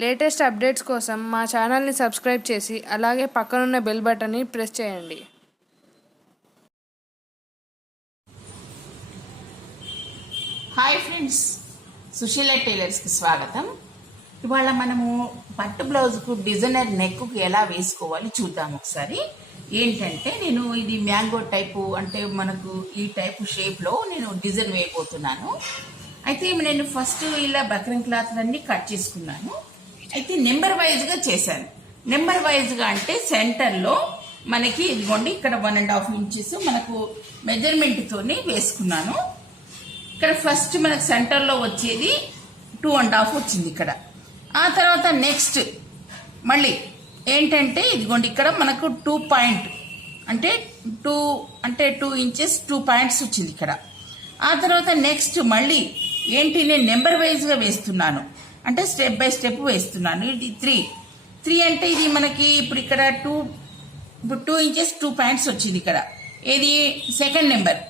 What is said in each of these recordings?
Latest updates కోసం మా ఛానల్ని సబ్స్క్రైబ్ చేసి అలాగే పక్కనున్న బెల్ బటన్ని ప్రెస్ చేయండి. హాయ్ ఫ్రెండ్స్, సుశీల టైలర్స్కి స్వాగతం. ఇవాళ మనము పట్టు బ్లౌజ్కు డిజైనర్ నెక్కు ఎలా వేసుకోవాలి చూద్దాం ఒకసారి. ఏంటంటే నేను ఇది మ్యాంగో టైపు, అంటే మనకు ఈ టైపు షేప్లో నేను డిజైన్ వేయబోతున్నాను. అయితే నేను ఫస్ట్ ఇలా బక్రం క్లాత్లన్నీ కట్ చేసుకున్నాను. అయితే నెంబర్ వైజ్గా చేశాను. నెంబర్ వైజ్గా అంటే సెంటర్లో మనకి ఇదిగోండి ఇక్కడ 1.5 ఇంచెస్ మనకు మెజర్మెంట్తోని వేసుకున్నాను. ఇక్కడ ఫస్ట్ మనకు సెంటర్లో వచ్చేది 2.5 వచ్చింది ఇక్కడ. ఆ తర్వాత నెక్స్ట్ మళ్ళీ ఏంటంటే ఇదిగోండి ఇక్కడ మనకు 2 పాయింట్ అంటే 2 ఇంచెస్ 2 పాయింట్స్ వచ్చింది ఇక్కడ. ఆ తర్వాత నెక్స్ట్ మళ్ళీ ఏంటి నేను నెంబర్ వైజ్గా వేస్తున్నాను, అంటే స్టెప్ బై స్టెప్ వేస్తున్నాను. ఇది 3 అంటే ఇది మనకి ఇప్పుడు ఇక్కడ 2 ఇంచెస్ 2 పాయింట్స్ వచ్చింది ఇక్కడ. ఇది సెకండ్ నెంబర్.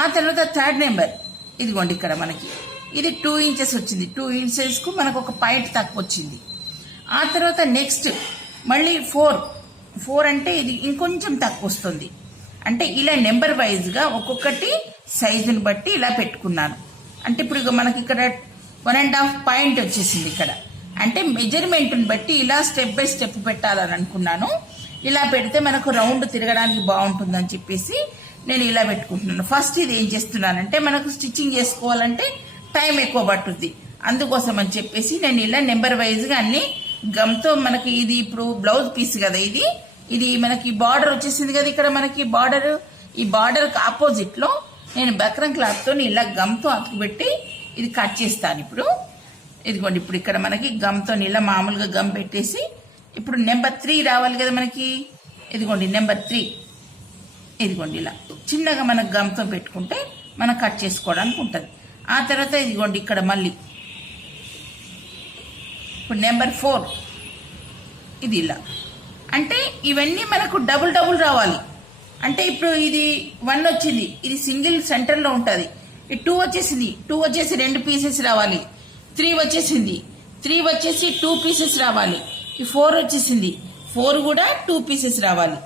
ఆ తర్వాత థర్డ్ నెంబర్ ఇదిగోండి ఇక్కడ మనకి ఇది 2 ఇంచెస్ వచ్చింది. 2 ఇంచెస్కు మనకు ఒక పాయింట్ తక్కువ వచ్చింది. ఆ తర్వాత నెక్స్ట్ మళ్ళీ 4 అంటే ఇది ఇంకొంచెం తక్కువ వస్తుంది. అంటే ఇలా నెంబర్ వైజ్గా ఒక్కొక్కటి సైజుని బట్టి ఇలా పెట్టుకున్నాను. అంటే ఇప్పుడు మనకి ఇక్కడ 1.5 పాయింట్ వచ్చేసింది ఇక్కడ. అంటే మెజర్మెంట్ని బట్టి ఇలా స్టెప్ బై స్టెప్ పెట్టాలని అనుకున్నాను. ఇలా పెడితే మనకు రౌండ్ తిరగడానికి బాగుంటుందని చెప్పేసి నేను ఇలా పెట్టుకుంటున్నాను. ఫస్ట్ ఇది ఏం చేస్తున్నానంటే మనకు స్టిచ్చింగ్ చేసుకోవాలంటే టైం ఎక్కువ పట్టుద్ది, అందుకోసం అని చెప్పేసి నేను ఇలా నెంబర్ వైజ్గా అన్ని గమ్తో మనకి ఇది ఇప్పుడు బ్లౌజ్ పీస్ కదా, ఇది మనకి బార్డర్ వచ్చేసింది కదా ఇక్కడ మనకి బార్డర్. ఈ బార్డర్కి ఆపోజిట్లో నేను బక్రం క్లాత్తో ఇలా గమ్తో అతుకుపెట్టి ఇది కట్ చేస్తాను. ఇప్పుడు ఇదిగోండి ఇప్పుడు ఇక్కడ మనకి గమ్తో ఇలా మామూలుగా గమ్ పెట్టేసి ఇప్పుడు నెంబర్ 3 రావాలి కదా మనకి. ఇదిగోండి నెంబర్ 3 ఇదిగోండి ఇలా చిన్నగా మనకు గమ్తో పెట్టుకుంటే మనం కట్ చేసుకోవడానికి ఉంటుంది. ఆ తర్వాత ఇదిగోండి ఇక్కడ మళ్ళీ ఇప్పుడు నెంబర్ 4 ఇది ఇలా. అంటే ఇవన్నీ మనకు డబుల్ రావాలి. అంటే ఇప్పుడు ఇది 1 వచ్చింది, ఇది సింగిల్ సెంటర్లో ఉంటుంది. ఈ 2 వచ్చేసింది, 2 వచ్చేసి 2 పీసెస్ రావాలి. 3 వచ్చేసింది, 3 వచ్చేసి 2 పీసెస్ రావాలి. ఈ 4 వచ్చేసింది, 4 కూడా 2 పీసెస్ రావాలి.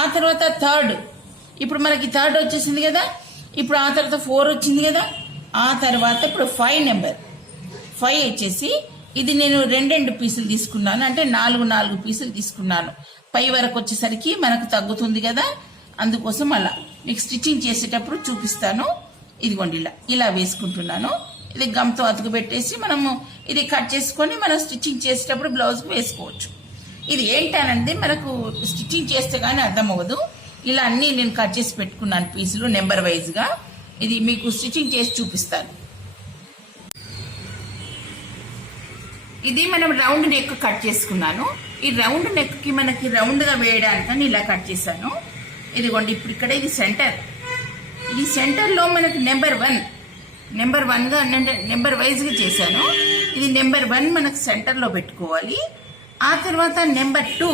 ఆ తర్వాత థర్డ్, ఇప్పుడు మనకి థర్డ్ వచ్చేసింది కదా. ఇప్పుడు ఆ తర్వాత 4 వచ్చింది కదా. ఆ తర్వాత ఇప్పుడు 5 నెంబర్ 5 వచ్చేసి ఇది నేను 2 పీసులు తీసుకున్నాను, అంటే 4 పీసులు తీసుకున్నాను. పై వరకు వచ్చేసరికి మనకు తగ్గుతుంది కదా, అందుకోసం అలా మీకు స్టిచ్చింగ్ చేసేటప్పుడు చూపిస్తాను. ఇదిగోండి ఇలా వేసుకుంటున్నాను. ఇది గమ్తో అతుకు పెట్టేసి మనము ఇది కట్ చేసుకొని మనం స్టిచ్చింగ్ చేసేటప్పుడు బ్లౌజ్కి వేసుకోవచ్చు. ఇది ఏంటనంటే మనకు స్టిచ్చింగ్ చేస్తే కానీ అర్థం అవ్వదు. ఇలా అన్నీ నేను కట్ చేసి పెట్టుకున్నాను పీసులు నెంబర్ వైజ్గా. ఇది మీకు స్టిచ్చింగ్ చేసి చూపిస్తాను. ఇది మనం రౌండ్ నెక్ కట్ చేసుకున్నాను. ఈ రౌండ్ నెక్కి మనకి రౌండ్గా వేయడానికని ఇలా కట్ చేశాను. ఇదిగోండి ఇప్పుడు ఇక్కడ ఇది సెంటర్. ఇది సెంటర్లో మనకి నెంబర్ 1గా నెంబర్ వైజ్గా చేశాను. ఇది నెంబర్ 1 మనకు సెంటర్లో పెట్టుకోవాలి. ఆ తర్వాత నెంబర్ 2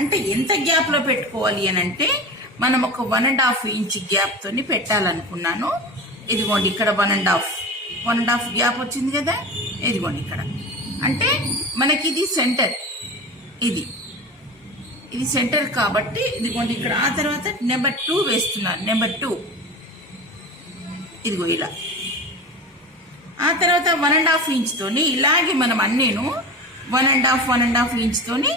అంటే ఎంత గ్యాప్లో పెట్టుకోవాలి అని అంటే మనం ఒక 1.5 ఇంచ్ గ్యాప్తోని పెట్టాలనుకున్నాను. ఇదిగోండి ఇక్కడ 1.5 గ్యాప్ వచ్చింది కదా. ఇదిగోండి ఇక్కడ అంటే మనకి ఇది సెంటర్, ఇది సెంటర్ కాబట్టి ఇదిగోండి ఇక్కడ. ఆ తర్వాత నెంబర్ 2 వేస్తున్నాను. నెంబర్ 2 ఇదిగో ఇలా. ఆ తర్వాత 1.5 ఇంచ్తోని ఇలాగే మనం అన్నీను 1.5 ఇంచ్తోని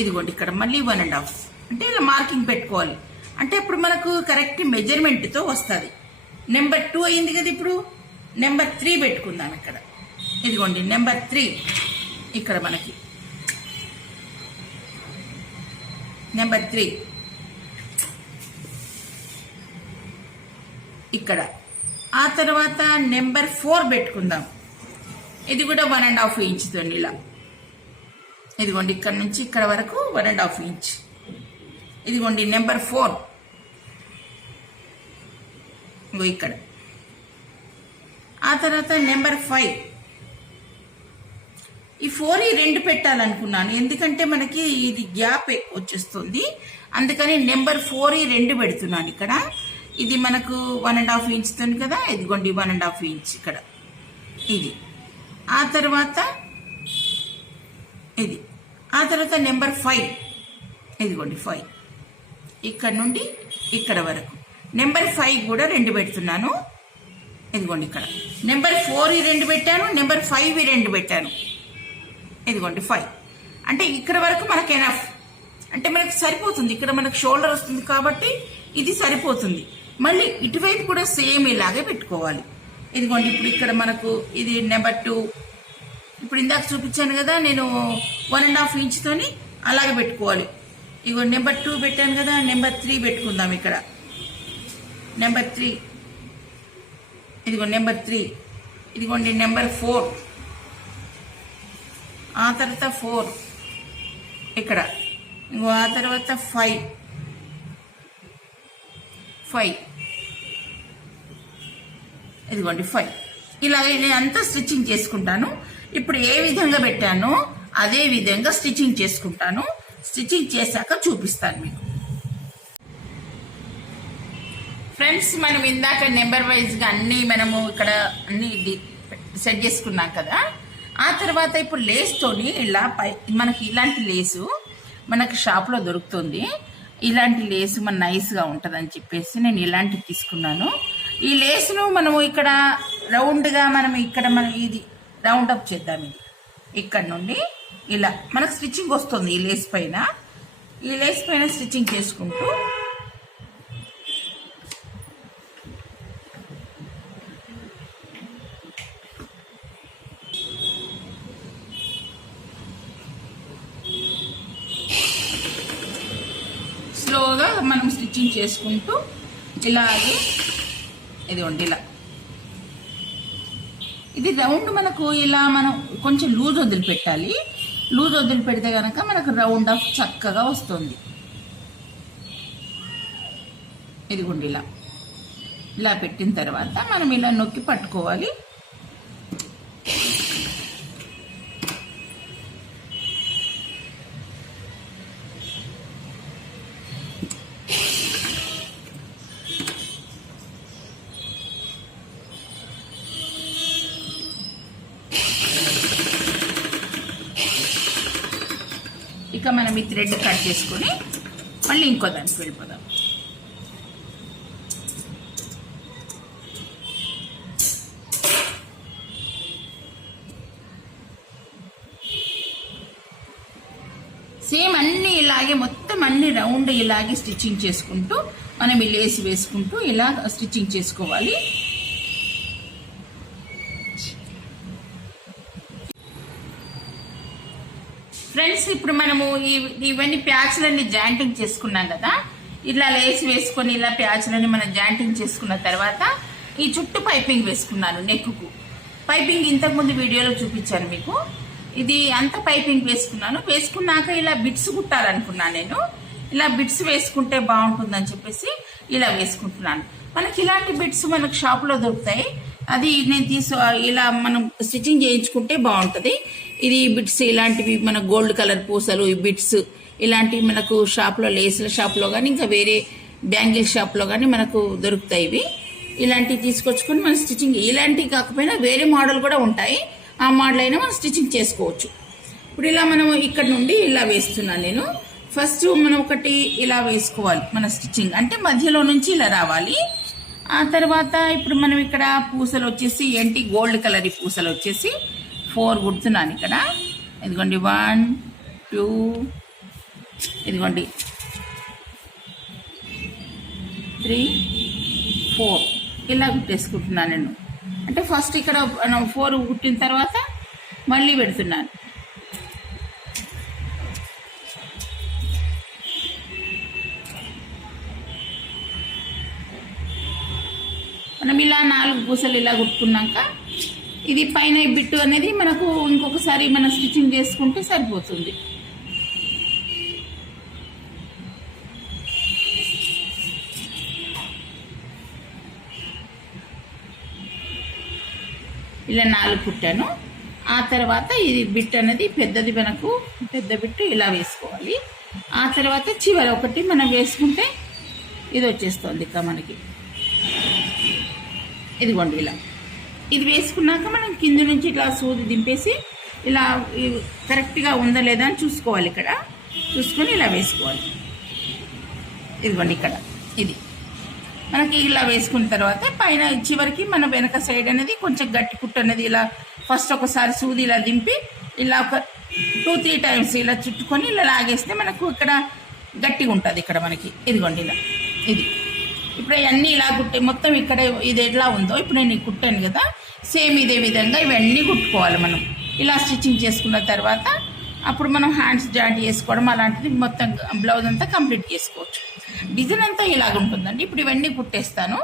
ఇదిగోండి ఇక్కడ మళ్ళీ 1.5 అంటే ఇలా మార్కింగ్ పెట్టుకోవాలి. అంటే ఇప్పుడు మనకు కరెక్ట్ మెజర్మెంట్తో వస్తుంది. నెంబర్ 2 అయింది కదా. ఇప్పుడు నెంబర్ 3 పెట్టుకుందాం ఇక్కడ. ఇదిగోండి నెంబర్ 3 ఇక్కడ మనకి నెంబర్ 3 ఇక్కడ. ఆ తర్వాత నెంబర్ 4 పెట్టుకుందాం. ఇది కూడా 1.5 ఇంచ్తో ఇలా. ఇదిగోండి ఇక్కడ నుంచి ఇక్కడ వరకు 1.5 ఇంచ్. ఇదిగోండి నెంబర్ 4 ఇక్కడ. ఆ తర్వాత నెంబర్ 5 ఈ 4 ఈ 2 పెట్టాలనుకున్నాను, ఎందుకంటే మనకి ఇది గ్యాప్ ఎక్కువ వచ్చేస్తుంది. అందుకని నెంబర్ 4 ఈ 2 పెడుతున్నాను ఇక్కడ. ఇది మనకు 1.5 ఇంచ్తో కదా. ఇదిగోండి 1.5 ఇంచ్ ఇక్కడ ఇది. ఆ తర్వాత ఇది. ఆ తర్వాత నెంబర్ 5, ఇదిగోండి 5, ఇక్కడ నుండి ఇక్కడ వరకు. నెంబర్ 5 కూడా 2 పెడుతున్నాను, ఇదిగోండి ఇక్కడ. నెంబర్ 4 2 పెట్టాను, నెంబర్ 5 2 పెట్టాను, ఇదిగోండి 5. అంటే ఇక్కడ వరకు మనకు ఎనఫ్, అంటే మనకు సరిపోతుంది. ఇక్కడ మనకు షోల్డర్ వస్తుంది కాబట్టి ఇది సరిపోతుంది. మళ్ళీ ఇటువైపు కూడా సేమ్ ఇలాగే పెట్టుకోవాలి. ఇదిగోండి ఇప్పుడు ఇక్కడ మనకు ఇది నెంబర్ 2. ఇప్పుడు ఇందాక చూపించాను కదా నేను 1.5 ఇంచుతోని అలాగే పెట్టుకోవాలి. ఇగో నెంబర్ 2 పెట్టాను కదా, నెంబర్ 3 పెట్టుకుందాం ఇక్కడ. నెంబర్ 3, ఇదిగో నెంబర్ 3, ఇదిగోండి నెంబర్ 4, ఆ తర్వాత 4 ఇక్కడ, ఇంకో ఆ తర్వాత 5, ఇదిగోండి 5. ఇలాగే నేను అంతా స్టిచ్చింగ్ చేసుకుంటాను. ఇప్పుడు ఏ విధంగా పెట్టానో అదే విధంగా స్టిచ్చింగ్ చేసుకుంటాను. స్టిచ్చింగ్ చేశాక చూపిస్తాను మీకు. ఫ్రెండ్స్, మనం ఇందాక నెంబర్ వైజ్గా అన్నీ మనము ఇక్కడ అన్ని సెట్ చేసుకున్నాం కదా. ఆ తర్వాత ఇప్పుడు లేస్తోని ఇలా మనకి ఇలాంటి లేసు మనకి షాప్లో దొరుకుతుంది. ఇలాంటి లేసు మన నైస్గా ఉంటుందని చెప్పేసి నేను ఇలాంటివి తీసుకున్నాను. ఈ లేసును మనము ఇక్కడ రౌండ్గా మనం ఇది రౌండ్ అప్ చేద్దాం. ఇది ఇక్కడ నుండి ఇలా మనకు స్టిచ్చింగ్ వస్తుంది. ఈ లేస్ పైన స్టిచ్చింగ్ చేసుకుంటూ స్లోగా మనం స్టిచ్చింగ్ చేసుకుంటూ ఇలాగే ఇదిగోండి ఇలా. ఇది రౌండ్ మనకు ఇలా మనం కొంచెం లూజ్ వదిలిపెట్టాలి. లూజ్ వదిలిపెడితే కనుక మనకు రౌండ్ ఆఫ్ చక్కగా వస్తుంది. ఇదిగోండి ఇలా పెట్టిన తర్వాత మనం ఇలా నొక్కి పట్టుకోవాలి. ఇక మనం ఈ థ్రెడ్ కట్ చేసుకొని మళ్ళీ ఇంకో దానికి వెళ్ళిపోదాం. సేమ్ అన్ని ఇలాగే మొత్తం అన్ని రౌండ్ ఇలాగే స్టిచ్చింగ్ చేసుకుంటూ మనం ఈ లేస్ వేసుకుంటూ ఇలా స్టిచ్చింగ్ చేసుకోవాలి. ఫ్రెండ్స్, ఇప్పుడు మనము ఇవన్నీ ప్యాచ్లన్నీ జాయింటింగ్ చేసుకున్నాం కదా. ఇలా లేస్ వేసుకొని ఇలా ప్యాచ్లన్నీ మనం జాయింటింగ్ చేసుకున్న తర్వాత ఈ చుట్టూ పైపింగ్ వేసుకున్నాను. నెక్కు పైపింగ్ ఇంతకుముందు వీడియోలో చూపించాను మీకు. ఇది అంత పైపింగ్ వేసుకున్నాక ఇలా బిట్స్ కుట్టాలనుకున్నాను నేను. ఇలా బిట్స్ వేసుకుంటే బాగుంటుందని చెప్పేసి ఇలా వేసుకుంటున్నాను. మనకి ఇలాంటి బిట్స్ మనకు షాప్లో దొరుకుతాయి. అది నేను ఇలా మనం స్టిచ్చింగ్ చేయించుకుంటే బాగుంటుంది. ఇది బిట్స్ ఇలాంటివి మన గోల్డ్ కలర్ పూసలు, ఈ బిట్స్ ఇలాంటివి మనకు షాప్లో, లేసుల షాప్లో కానీ ఇంకా వేరే బ్యాంగిల్ షాప్లో కానీ మనకు దొరుకుతాయి. ఇవి ఇలాంటివి తీసుకొచ్చుకొని మనం స్టిచ్చింగ్, ఇలాంటివి కాకపోయినా వేరే మోడల్ కూడా ఉంటాయి. ఆ మోడల్ అయినా మనం స్టిచ్చింగ్ చేసుకోవచ్చు. ఇప్పుడు ఇలా మనం ఇక్కడ నుండి ఇలా వేస్తున్నాను నేను. ఫస్ట్ మనం ఒకటి ఇలా వేసుకోవాలి మన స్టిచ్చింగ్, అంటే మధ్యలో నుంచి ఇలా రావాలి. ఆ తర్వాత ఇప్పుడు మనం ఇక్కడ పూసలు వచ్చేసి ఏంటి గోల్డ్ కలర్ ఈ పూసలు వచ్చేసి 4 కుడుతున్నాను ఇక్కడ. ఇదిగోండి 1 2 ఇదిగోండి 3 4 ఇలా కుట్టేసుకుంటున్నాను నేను. అంటే ఫస్ట్ ఇక్కడ 4 కుట్టిన తర్వాత మళ్ళీ పెడుతున్నాను. మనం ఇలా 4 పూసలు ఇలా కుట్టుకున్నాక ఇది పైన బిట్టు అనేది మనకు ఇంకొకసారి మనం స్టిచ్చింగ్ చేసుకుంటే సరిపోతుంది. ఇలా 4 కుట్టాను. ఆ తర్వాత ఇది బిట్ అనేది పెద్దది, మనకు పెద్ద బిట్టు ఇలా వేసుకోవాలి. ఆ తర్వాత చివర ఒకటి మనం వేసుకుంటే ఇది వచ్చేస్తుంది ఇక మనకి. ఇదిగోండి ఇలా ఇది వేసుకున్నాక మనం కింద నుంచి ఇట్లా సూది దింపేసి ఇలా కరెక్ట్గా ఉందా లేదా అని చూసుకోవాలి. ఇక్కడ చూసుకొని ఇలా వేసుకోవాలి. ఇదిగోండి ఇక్కడ ఇది మనకి ఇలా వేసుకున్న తర్వాత పైన చివరికి మన వెనక సైడ్ అనేది కొంచెం గట్టి కుట్టు అనేది ఇలా ఫస్ట్ ఒకసారి సూది ఇలా దింపి ఇలా ఒక 2-3 టైమ్స్ ఇలా చుట్టుకొని ఇలా లాగేస్తే మనకు ఇక్కడ గట్టిగా ఉంటుంది. ఇక్కడ మనకి ఇదిగోండి ఇలా ఇది ఇప్పుడు ఇవన్నీ ఇలా కుట్టే మొత్తం ఇక్కడ ఇది ఎట్లా ఉందో ఇప్పుడు నేను కుట్టాను కదా, సేమ్ ఇదే విధంగా ఇవన్నీ కుట్టుకోవాలి మనం. ఇలా స్టిచ్చింగ్ చేసుకున్న తర్వాత అప్పుడు మనం హ్యాండ్స్ జాయింట్ చేసుకోవడం అలాంటిది మొత్తం బ్లౌజ్ అంతా కంప్లీట్ చేసుకోవచ్చు. డిజైన్ అంతా ఇలాగ ఉంటుందండి. ఇప్పుడు ఇవన్నీ కుట్టేస్తాను.